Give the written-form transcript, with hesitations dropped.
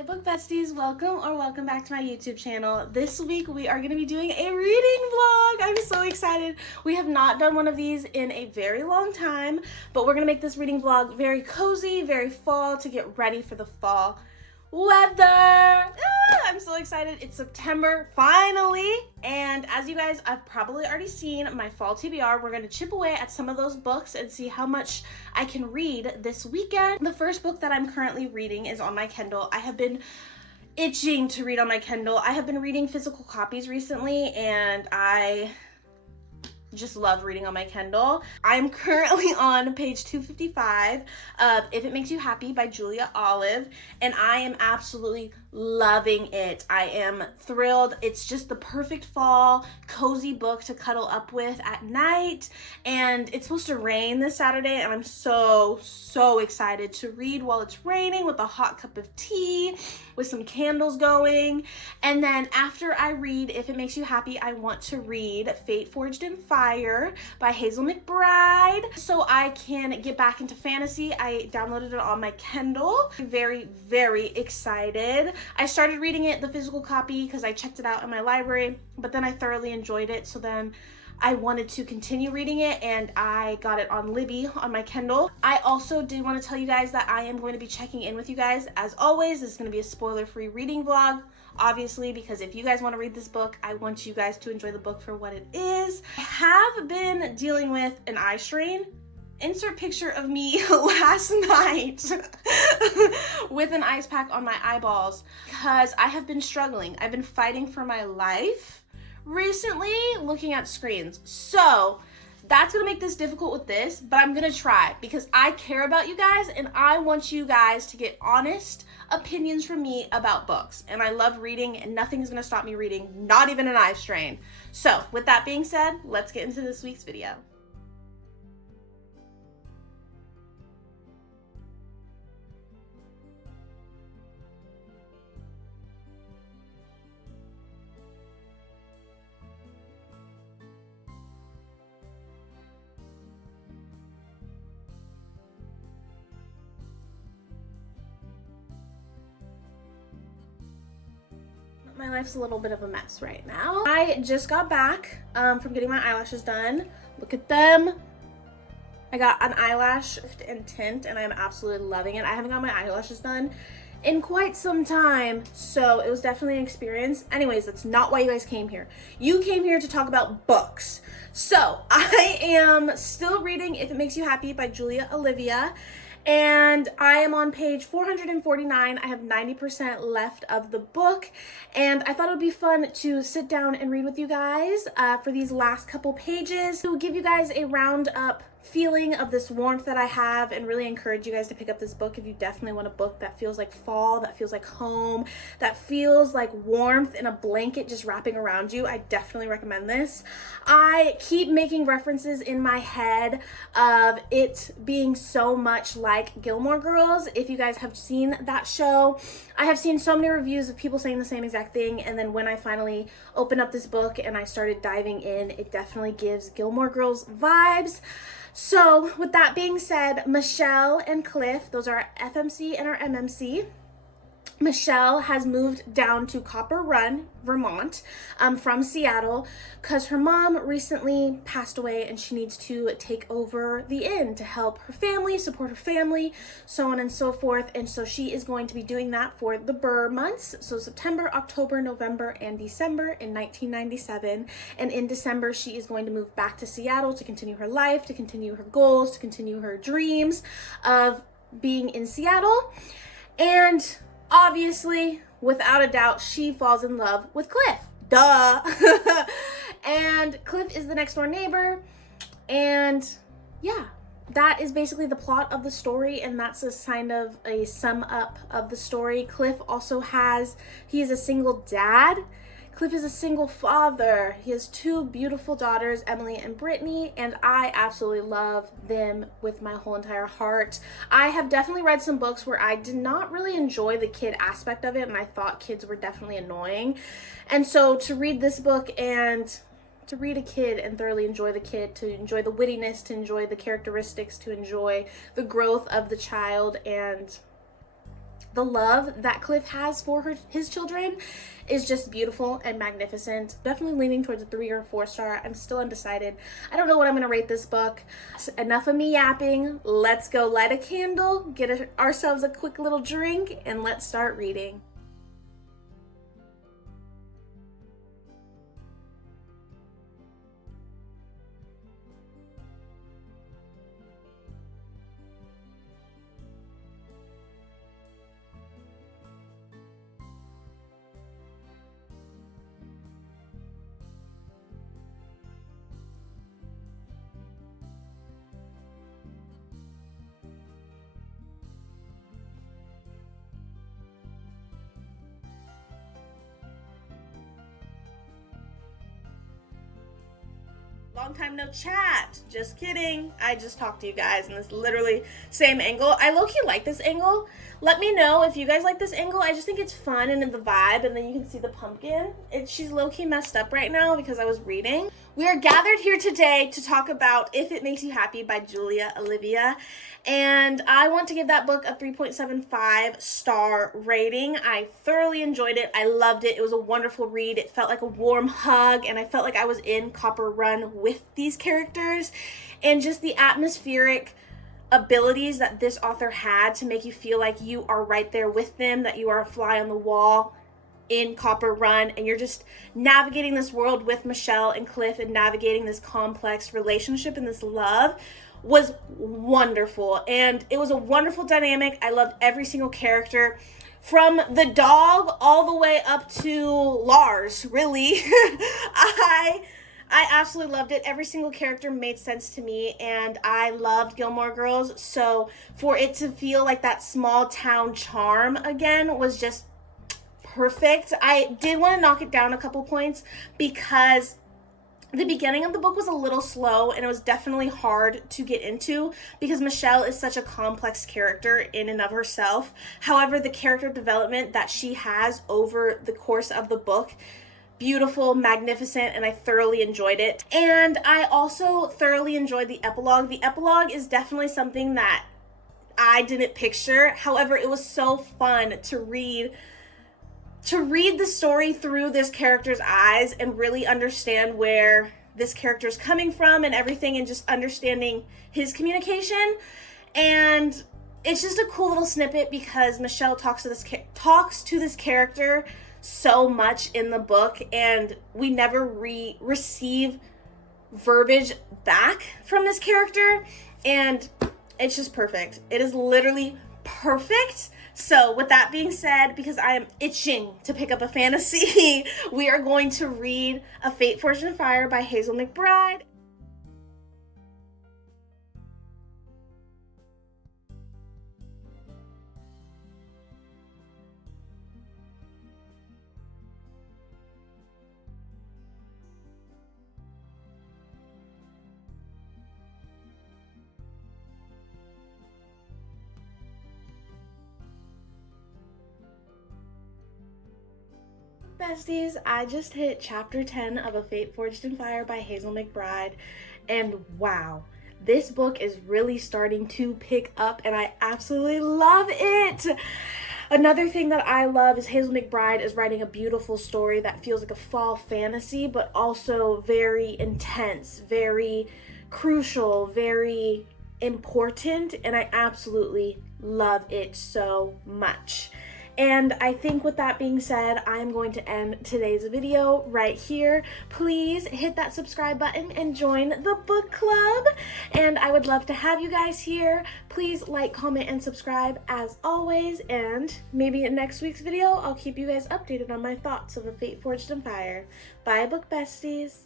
Hi book besties, welcome back to my YouTube channel. This week we are going to be doing a reading vlog. I'm so excited. We have not done one of these in a very long time, but we're going to make this reading vlog very cozy, very fall, to get ready for the fall weather. I'm so excited. It's September finally, and as you guys have probably already seen my fall TBR, we're going to chip away at some of those books and see how much I can read this weekend. The first book that I'm currently reading is on my Kindle. I have been itching to read on my Kindle. I have been reading physical copies recently, and I just love reading on my Kindle. I'm currently on page 255 of If It Makes You Happy by Julia Olivia, and I am absolutely loving it. I am thrilled. It's just the perfect fall, cozy book to cuddle up with at night, and it's supposed to rain this Saturday, and I'm so excited to read while it's raining with a hot cup of tea, with some candles going. And then after I read If It Makes You Happy, I want to read Fate Forged in Fire by Hazel McBride, so I can get back into fantasy. I downloaded it on my Kindle. Very excited. I started reading it, the physical copy, because I checked it out in my library, but then I thoroughly enjoyed it, so then I wanted to continue reading it, and I got it on Libby on my Kindle. I also did want to tell you guys that I am going to be checking in with you guys. As always, this is going to be a spoiler-free reading vlog, obviously, because if you guys want to read this book, I want you guys to enjoy the book for what it is. I have been dealing with an eye strain. Insert picture of me last night with an ice pack on my eyeballs, because I have been struggling. I've been fighting for my life recently looking at screens. So that's gonna make this difficult with this, but I'm gonna try because I care about you guys and I want you guys to get honest opinions from me about books. And I love reading, and nothing's gonna stop me reading, not even an eye strain. So with that being said, let's get into this week's video. My life's a little bit of a mess right now. I just got back from getting my eyelashes done. Look at them. I got an eyelash and tint, and I'm absolutely loving it. I haven't got my eyelashes done in quite some time, so it was definitely an experience. Anyways, that's not why you guys came here. You came here to talk about books. So I am still reading If It Makes You Happy by Julia Olivia, and I am on page 449. I have 90% left of the book, and I thought it would be fun to sit down and read with you guys for these last couple pages to give you guys a roundup feeling of this warmth that I have, and really encourage you guys to pick up this book if you definitely want a book that feels like fall, that feels like home, that feels like warmth in a blanket just wrapping around you. I definitely recommend this. I keep making references in my head of it being so much like Gilmore Girls. If you guys have seen that show, I have seen so many reviews of people saying the same exact thing, and then when I finally opened up this book and I started diving in, it definitely gives Gilmore Girls vibes. So with that being said, Michelle and Cliff, those are our FMC and our MMC. Michelle has moved down to Copper Run, Vermont, from Seattle, because her mom recently passed away and she needs to take over the inn to help her family, support her family, so on and so forth. And so she is going to be doing that for the Burr months, so September, October, November, and December in 1997. And in December, she is going to move back to Seattle to continue her life, to continue her goals, to continue her dreams of being in Seattle. And obviously, without a doubt, she falls in love with Cliff. Duh. And Cliff is the next door neighbor. And yeah, that is basically the plot of the story, and that's a kind of a sum up of the story. Cliff also he is a single dad. Cliff is a single father. He has two beautiful daughters, Emily and Brittany, and I absolutely love them with my whole entire heart. I have definitely read some books where I did not really enjoy the kid aspect of it, and I thought kids were definitely annoying. And so to read this book and to read a kid and thoroughly enjoy the kid, to enjoy the wittiness, to enjoy the characteristics, to enjoy the growth of the child, and The love that Cliff has for his children is just beautiful and magnificent. Definitely leaning towards a 3 or 4 star. I'm still undecided. I don't know what I'm gonna rate this book. Enough of me yapping. Let's go light a candle, get ourselves a quick little drink, and let's start reading. Long time no chat. Just kidding. I just talked to you guys in this literally same angle. I low-key like this angle. Let me know if you guys like this angle. I just think it's fun and in the vibe, and then you can see the pumpkin. She's low-key messed up right now because I was reading. We are gathered here today to talk about If It Makes You Happy by Julia Olivia, and I want to give that book a 3.75 star rating. I thoroughly enjoyed it. I loved it. It was a wonderful read. It felt like a warm hug, and I felt like I was in Copper Run with these characters, and just the atmospheric abilities that this author had to make you feel like you are right there with them, that you are a fly on the wall in Copper Run, and you're just navigating this world with Michelle and Cliff and navigating this complex relationship and this love was wonderful. And it was a wonderful dynamic. I loved every single character, from the dog all the way up to Lars, really. I absolutely loved it. Every single character made sense to me, and I loved Gilmore Girls, so for it to feel like that small town charm again was just perfect. I did want to knock it down a couple points because the beginning of the book was a little slow, and it was definitely hard to get into because Michelle is such a complex character in and of herself. However, the character development that she has over the course of the book, beautiful, magnificent, and I thoroughly enjoyed it. And I also thoroughly enjoyed the epilogue. The epilogue is definitely something that I didn't picture. However, it was so fun to read the story through this character's eyes and really understand where this character is coming from and everything, and just understanding his communication. And it's just a cool little snippet because Michelle talks to this character so much in the book, and we never receive verbiage back from this character, and it's just perfect. It is literally perfect. So with that being said, because I am itching to pick up a fantasy, we are going to read A Fate, Fortune, and Fire by Hazel McBride. Besties, I just hit chapter 10 of A Fate, Forged in Fire by Hazel McBride, and wow, this book is really starting to pick up, and I absolutely love it. Another thing that I love is Hazel McBride is writing a beautiful story that feels like a fall fantasy, but also very intense, very crucial, very important, and I absolutely love it so much. And I think with that being said, I'm going to end today's video right here. Please hit that subscribe button and join the book club. And I would love to have you guys here. Please like, comment, and subscribe as always. And maybe in next week's video, I'll keep you guys updated on my thoughts of A Fate Forged in Fire. Bye, book besties.